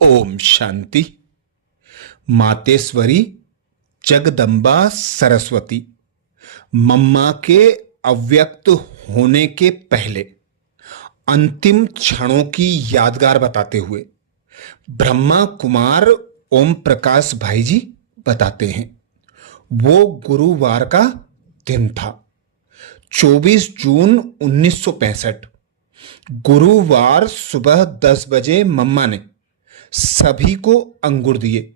ओम शांति। मातेश्वरी जगदम्बा सरस्वती मम्मा के अव्यक्त होने के पहले अंतिम क्षणों की यादगार बताते हुए ब्रह्मा कुमार ओम प्रकाश भाई जी बताते हैं। वो गुरुवार का दिन था, 24 जून 1965। गुरुवार सुबह 10 बजे मम्मा ने सभी को अंगूर दिए।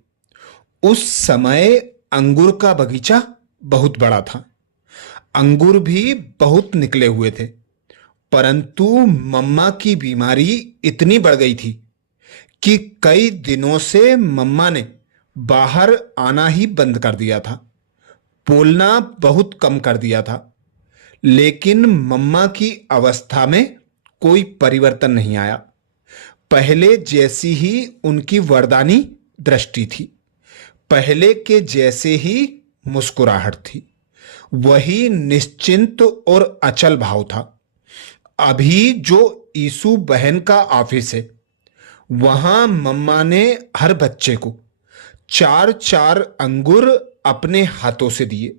उस समय अंगूर का बगीचा बहुत बड़ा था, अंगूर भी बहुत निकले हुए थे, परंतु मम्मा की बीमारी इतनी बढ़ गई थी कि कई दिनों से मम्मा ने बाहर आना ही बंद कर दिया था, बोलना बहुत कम कर दिया था। लेकिन मम्मा की अवस्था में कोई परिवर्तन नहीं आया। पहले जैसी ही उनकी वरदानी दृष्टि थी, पहले के जैसे ही मुस्कुराहट थी, वही निश्चिंत और अचल भाव था। अभी जो ईसु बहन का ऑफिस है, वहां मम्मा ने हर बच्चे को 4-4 अंगूर अपने हाथों से दिए।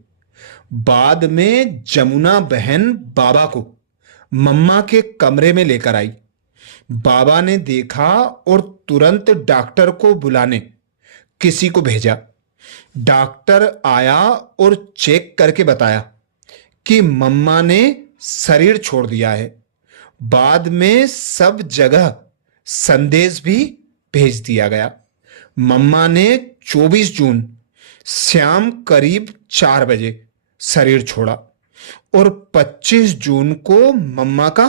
बाद में जमुना बहन बाबा को मम्मा के कमरे में लेकर आई। बाबा ने देखा और तुरंत डॉक्टर को बुलाने किसी को भेजा। डॉक्टर आया और चेक करके बताया कि मम्मा ने शरीर छोड़ दिया है। बाद में सब जगह संदेश भी भेज दिया गया। मम्मा ने 24 जून शाम करीब 4 बजे शरीर छोड़ा और 25 जून को मम्मा का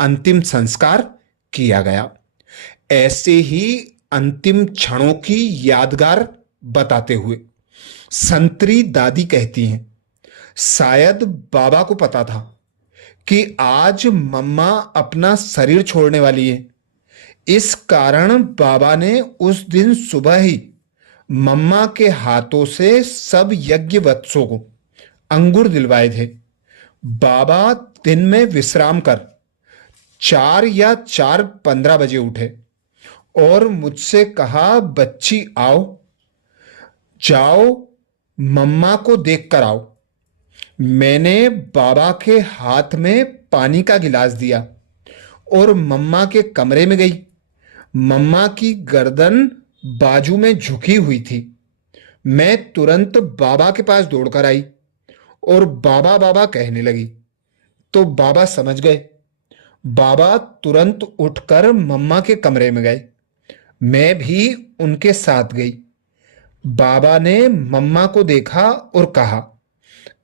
अंतिम संस्कार किया गया। ऐसे ही अंतिम क्षणों की यादगार बताते हुए संतरी दादी कहती हैं, शायद बाबा को पता था कि आज मम्मा अपना शरीर छोड़ने वाली है। इस कारण बाबा ने उस दिन सुबह ही मम्मा के हाथों से सब यज्ञ वत्सों को अंगूर दिलवाए थे। बाबा दिन में विश्राम कर 4 या 4:15 बजे उठे और मुझसे कहा, बच्ची आओ, जाओ मम्मा को देख कर आओ। मैंने बाबा के हाथ में पानी का गिलास दिया और मम्मा के कमरे में गई। मम्मा की गर्दन बाजू में झुकी हुई थी। मैं तुरंत बाबा के पास दौड़कर आई और बाबा बाबा कहने लगी, तो बाबा समझ गए। बाबा तुरंत उठकर मम्मा के कमरे में गए। मैं भी उनके साथ गई। बाबा ने मम्मा को देखा और कहा,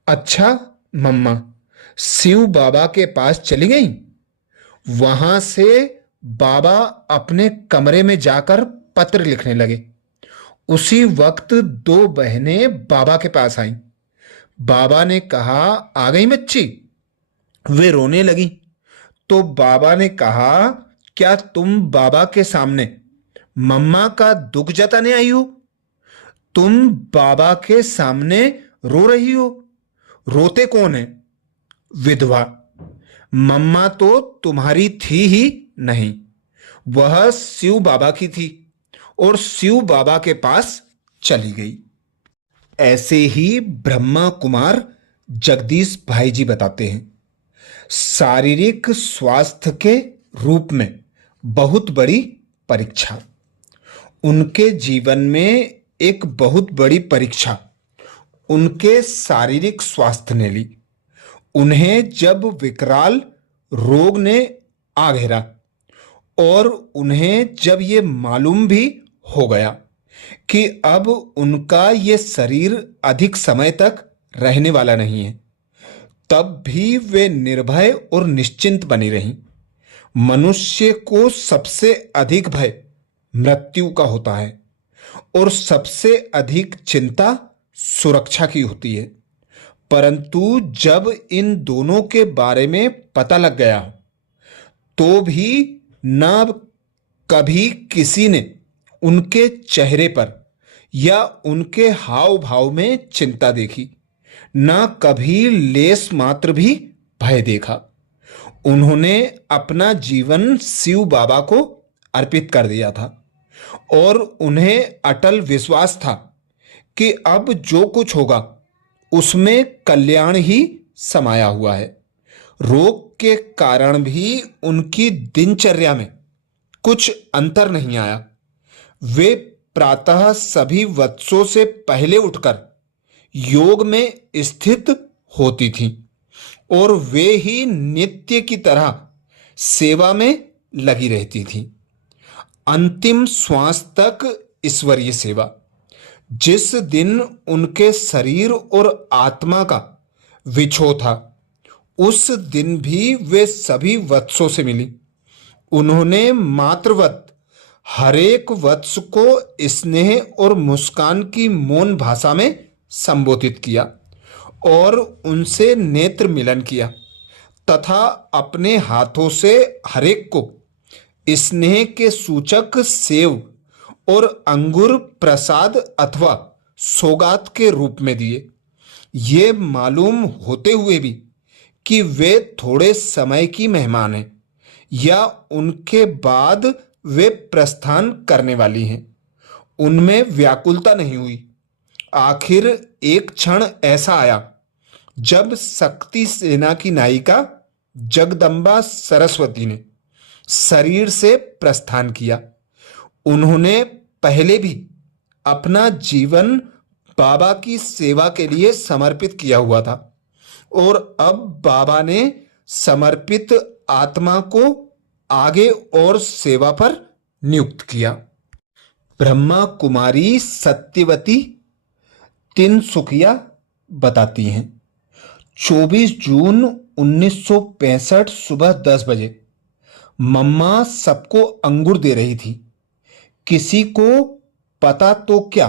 अच्छा मम्मा, शिव बाबा के पास चली गई? वहां से बाबा अपने कमरे में जाकर पत्र लिखने लगे। उसी वक्त 2 बहनें बाबा के पास आईं। बाबा ने कहा, आ गई बच्ची? वे रोने लगी तो बाबा ने कहा, क्या तुम बाबा के सामने मम्मा का दुख जताने आई हो? तुम बाबा के सामने रो रही हो। रोते कौन है? विधवा। मम्मा तो तुम्हारी थी ही नहीं, वह शिव बाबा की थी और शिव बाबा के पास चली गई। ऐसे ही ब्रह्मा कुमार जगदीश भाई जी बताते हैं, शारीरिक स्वास्थ्य के रूप में बहुत बड़ी परीक्षा। उनके जीवन में एक बहुत बड़ी परीक्षा उनके शारीरिक स्वास्थ्य ने ली। उन्हें जब विकराल रोग ने आ घेरा और उन्हें जब ये मालूम भी हो गया कि अब उनका ये शरीर अधिक समय तक रहने वाला नहीं है, तब भी वे निर्भय और निश्चिंत बनी रहीं। मनुष्य को सबसे अधिक भय मृत्यु का होता है और सबसे अधिक चिंता सुरक्षा की होती है। परंतु जब इन दोनों के बारे में पता लग गया तो भी न कभी किसी ने उनके चेहरे पर या उनके हाव भाव में चिंता देखी, न कभी लेस मात्र भी भय देखा। उन्होंने अपना जीवन शिव बाबा को अर्पित कर दिया था। और उन्हें अटल विश्वास था कि अब जो कुछ होगा उसमें कल्याण ही समाया हुआ है। रोग के कारण भी उनकी दिनचर्या में कुछ अंतर नहीं आया। वे प्रातः सभी वत्सों से पहले उठकर योग में स्थित होती थीं और वे ही नित्य की तरह सेवा में लगी रहती थीं। अंतिम श्वास तक ईश्वरीय सेवा। जिस दिन उनके शरीर और आत्मा का विछोह था, उस दिन भी वे सभी वत्सों से मिली। उन्होंने मातृवत हरेक वत्स को स्नेह और मुस्कान की मौन भाषा में संबोधित किया और उनसे नेत्र मिलन किया तथा अपने हाथों से हरेक को स्नेह के सूचक सेव और अंगूर प्रसाद अथवा सौगात के रूप में दिए। ये मालूम होते हुए भी कि वे थोड़े समय की मेहमान हैं या उनके बाद वे प्रस्थान करने वाली हैं, उनमें व्याकुलता नहीं हुई। आखिर एक क्षण ऐसा आया जब शक्ति सेना की नायिका जगदम्बा सरस्वती ने शरीर से प्रस्थान किया। उन्होंने पहले भी अपना जीवन बाबा की सेवा के लिए समर्पित किया हुआ था और अब बाबा ने समर्पित आत्मा को आगे और सेवा पर नियुक्त किया। ब्रह्मा कुमारी सत्यवती तिनसुकिया बताती हैं, 24 जून 1965 सुबह 10 बजे मम्मा सबको अंगूर दे रही थी। किसी को पता तो क्या,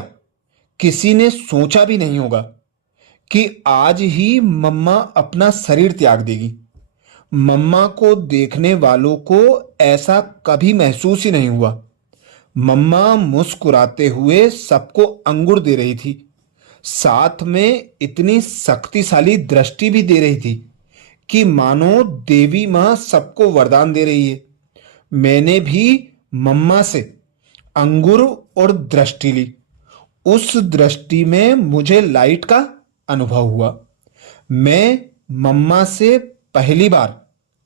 किसी ने सोचा भी नहीं होगा कि आज ही मम्मा अपना शरीर त्याग देगी। मम्मा को देखने वालों को ऐसा कभी महसूस ही नहीं हुआ। मम्मा मुस्कुराते हुए सबको अंगूर दे रही थी, साथ में इतनी शक्तिशाली दृष्टि भी दे रही थी कि मानो देवी मां सबको वरदान दे रही है। मैंने भी मम्मा से अंगूर और दृष्टि ली। उस दृष्टि में मुझे लाइट का अनुभव हुआ। मैं मम्मा से पहली बार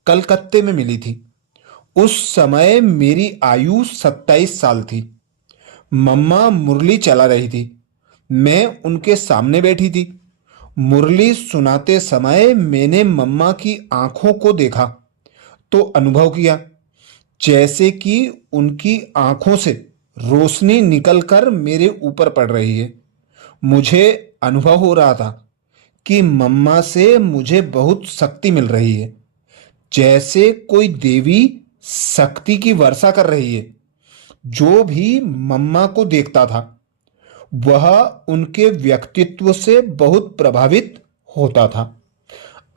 कलकत्ते में मिली थी। उस समय मेरी आयु 27 साल थी। मम्मा मुरली चला रही थी। मैं उनके सामने बैठी थी। मुरली सुनाते समय मैंने मम्मा की आंखों को देखा तो अनुभव किया जैसे कि उनकी आंखों से रोशनी निकलकर मेरे ऊपर पड़ रही है। मुझे अनुभव हो रहा था कि मम्मा से मुझे बहुत शक्ति मिल रही है, जैसे कोई देवी शक्ति की वर्षा कर रही है। जो भी मम्मा को देखता था वह उनके व्यक्तित्व से बहुत प्रभावित होता था।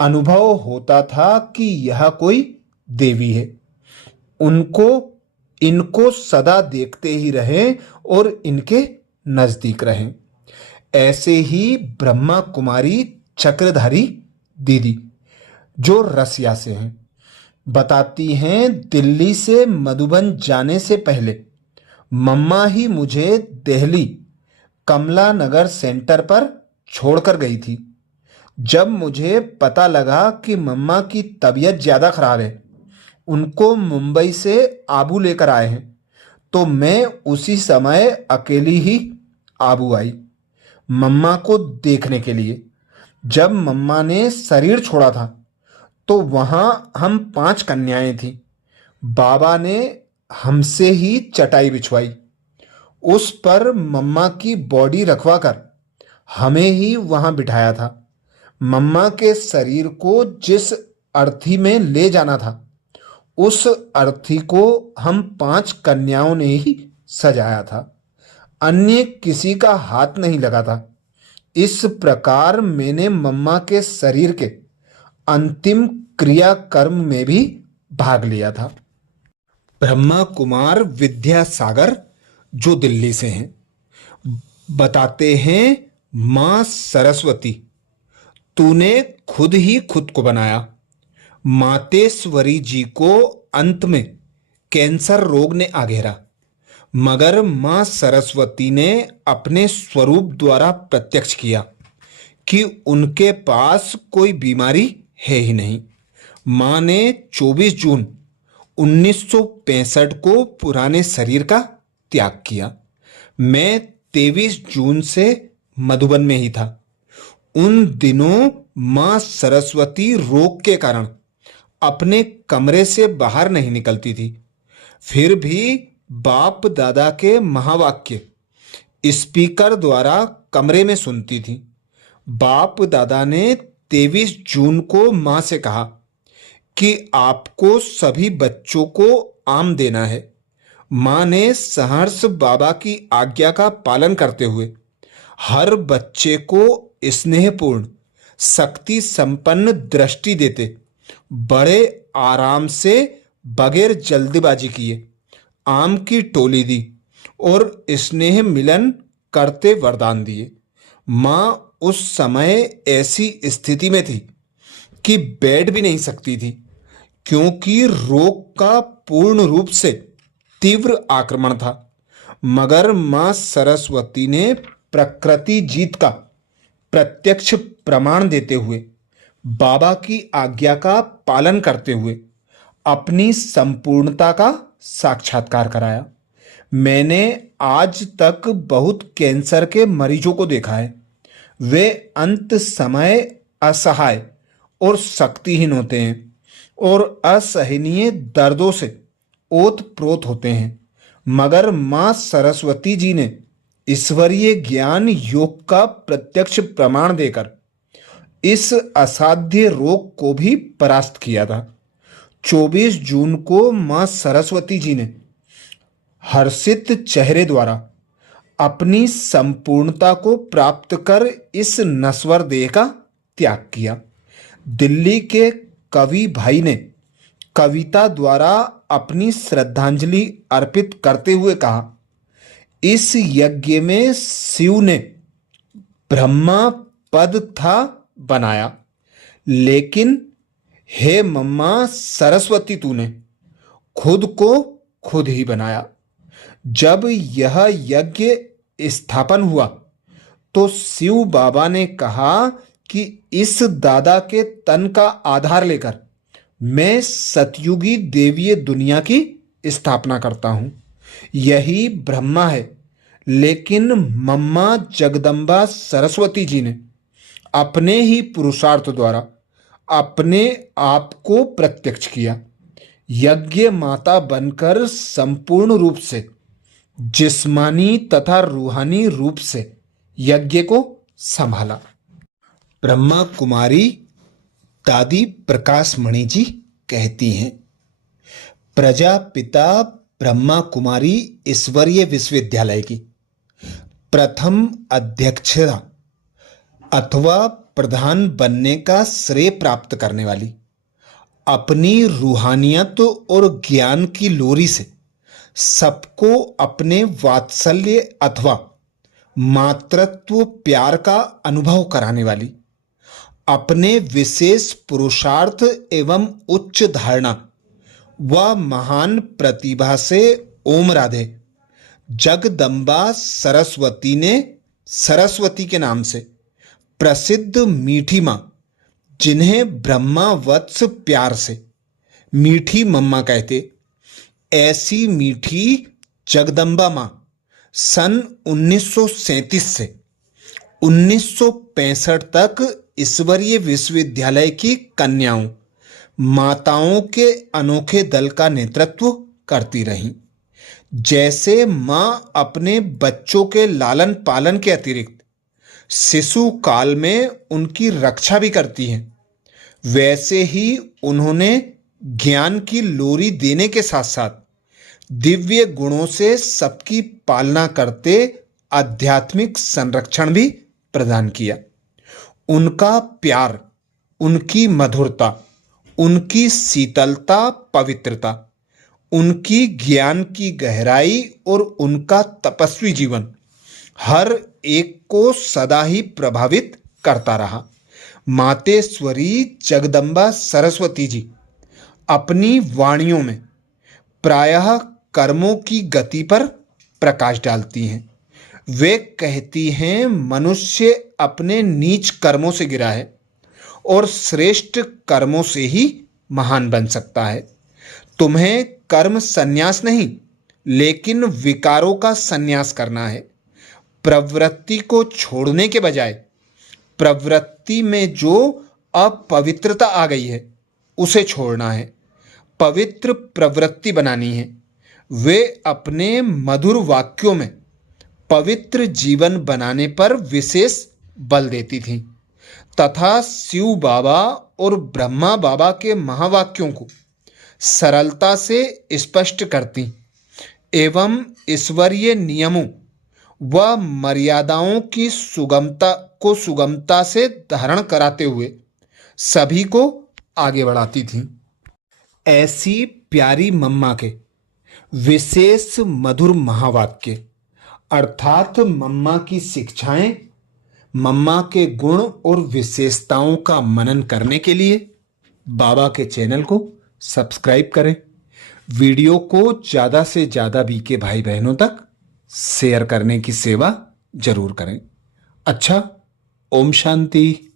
अनुभव होता था कि यह कोई देवी है। उनको इनको सदा देखते ही रहें और इनके नजदीक रहें। ऐसे ही ब्रह्मा कुमारी चक्रधारी दीदी जो रसिया से हैं बताती हैं, दिल्ली से मधुबन जाने से पहले मम्मा ही मुझे दिल्ली कमला नगर सेंटर पर छोड़कर गई थी। जब मुझे पता लगा कि मम्मा की तबीयत ज़्यादा खराब है, उनको मुंबई से आबू लेकर आए हैं, तो मैं उसी समय अकेली ही आबू आई मम्मा को देखने के लिए। जब मम्मा ने शरीर छोड़ा था तो वहाँ हम 5 कन्याएं थीं। बाबा ने हमसे ही चटाई बिछवाई, उस पर मम्मा की बॉडी रखवाकर हमें ही वहाँ बिठाया था। मम्मा के शरीर को जिस अर्थी में ले जाना था उस अर्थी को हम 5 कन्याओं ने ही सजाया था। अन्य किसी का हाथ नहीं लगा था। इस प्रकार मैंने मम्मा के शरीर के अंतिम क्रियाकर्म में भी भाग लिया था। ब्रह्मा कुमार विद्यासागर जो दिल्ली से हैं बताते हैं, मां सरस्वती तूने खुद ही खुद को बनाया। मातेश्वरी जी को अंत में कैंसर रोग ने आ घेरा। मगर मां सरस्वती ने अपने स्वरूप द्वारा प्रत्यक्ष किया कि उनके पास कोई बीमारी है ही नहीं। मां ने 24 जून 1965 को पुराने शरीर का त्याग किया। मैं 23 जून से मधुबन में ही था। उन दिनों मां सरस्वती रोग के कारण अपने कमरे से बाहर नहीं निकलती थी। फिर भी बाप दादा के महावाक्य स्पीकर द्वारा कमरे में सुनती थी। बाप दादा ने 23 जून को मां से कहा कि आपको सभी बच्चों को आम देना है। मां ने सहर्ष बाबा की आज्ञा का पालन करते हुए हर बच्चे को स्नेहपूर्ण शक्ति संपन्न दृष्टि देते बड़े आराम से बगैर जल्दबाजी किए आम की टोली दी और स्नेह मिलन करते वरदान दिए। मां उस समय ऐसी स्थिति में थी कि बैठ भी नहीं सकती थी, क्योंकि रोग का पूर्ण रूप से तीव्र आक्रमण था। मगर मां सरस्वती ने प्रकृति जीत का प्रत्यक्ष प्रमाण देते हुए बाबा की आज्ञा का पालन करते हुए अपनी संपूर्णता का साक्षात्कार कराया। मैंने आज तक बहुत कैंसर के मरीजों को देखा है। वे अंत समय असहाय और शक्तिहीन होते हैं और असहनीय दर्दों से ओत-प्रोत होते हैं। मगर मां सरस्वती जी ने ईश्वरीय ज्ञान योग का प्रत्यक्ष प्रमाण देकर इस असाध्य रोग को भी परास्त किया था। 24 जून को मां सरस्वती जी ने हर्षित चेहरे द्वारा अपनी संपूर्णता को प्राप्त कर इस नश्वर देह का त्याग किया। दिल्ली के कवि भाई ने कविता द्वारा अपनी श्रद्धांजलि अर्पित करते हुए कहा, इस यज्ञ में शिव ने ब्रह्मा पद था बनाया, लेकिन हे मम्मा सरस्वती तूने खुद को खुद ही बनाया। जब यह यज्ञ स्थापन हुआ तो शिव बाबा ने कहा कि इस दादा के तन का आधार लेकर मैं सतयुगी देवीय दुनिया की स्थापना करता हूं। यही ब्रह्मा है, लेकिन मम्मा जगदम्बा सरस्वती जी ने अपने ही पुरुषार्थ द्वारा अपने आप को प्रत्यक्ष किया। यज्ञ माता बनकर संपूर्ण रूप से जिस्मानी तथा रूहानी रूप से यज्ञ को संभाला। ब्रह्मा कुमारी दादी प्रकाश मणि जी कहती हैं, प्रजापिता ब्रह्मा कुमारी ईश्वरीय विश्वविद्यालय की प्रथम अध्यक्षता अथवा प्रधान बनने का श्रेय प्राप्त करने वाली, अपनी रूहानियत और ज्ञान की लोरी से सबको अपने वात्सल्य अथवा मातृत्व प्यार का अनुभव कराने वाली, अपने विशेष पुरुषार्थ एवं उच्च धारणा व महान प्रतिभा से ओम राधे जगदम्बा सरस्वती ने सरस्वती के नाम से प्रसिद्ध मीठी मां, जिन्हें ब्रह्मा वत्स प्यार से मीठी मम्मा कहते, ऐसी मीठी जगदम्बा मां सन 1937 से 1965 तक ईश्वरीय विश्वविद्यालय की कन्याओं माताओं के अनोखे दल का नेतृत्व करती रहीं। जैसे मां अपने बच्चों के लालन पालन के अतिरिक्त शिशु काल में उनकी रक्षा भी करती हैं, वैसे ही उन्होंने ज्ञान की लोरी देने के साथ साथ दिव्य गुणों से सबकी पालना करते आध्यात्मिक संरक्षण भी प्रदान किया। उनका प्यार, उनकी मधुरता, उनकी शीतलता, पवित्रता, उनकी ज्ञान की गहराई और उनका तपस्वी जीवन हर एक को सदा ही प्रभावित करता रहा। मातेश्वरी जगदम्बा सरस्वती जी अपनी वाणियों में प्रायः कर्मों की गति पर प्रकाश डालती हैं। वे कहती हैं मनुष्य अपने नीच कर्मों से गिरा है और श्रेष्ठ कर्मों से ही महान बन सकता है। तुम्हें कर्म संन्यास नहीं, लेकिन विकारों का संन्यास करना है। प्रवृत्ति को छोड़ने के बजाय प्रवृत्ति में जो अपवित्रता आ गई है उसे छोड़ना है, पवित्र प्रवृत्ति बनानी है। वे अपने मधुर वाक्यों में पवित्र जीवन बनाने पर विशेष बल देती थीं तथा शिव बाबा और ब्रह्मा बाबा के महावाक्यों को सरलता से स्पष्ट करती एवं ईश्वरीय नियमों व मर्यादाओं की सुगमता से धारण कराते हुए सभी को आगे बढ़ाती थीं। ऐसी प्यारी मम्मा के विशेष मधुर महावाक्य अर्थात मम्मा की शिक्षाएं, मम्मा के गुण और विशेषताओं का मनन करने के लिए बाबा के चैनल को सब्सक्राइब करें। वीडियो को ज़्यादा से ज़्यादा बीके भाई बहनों तक शेयर करने की सेवा जरूर करें। अच्छा, ओम शांति।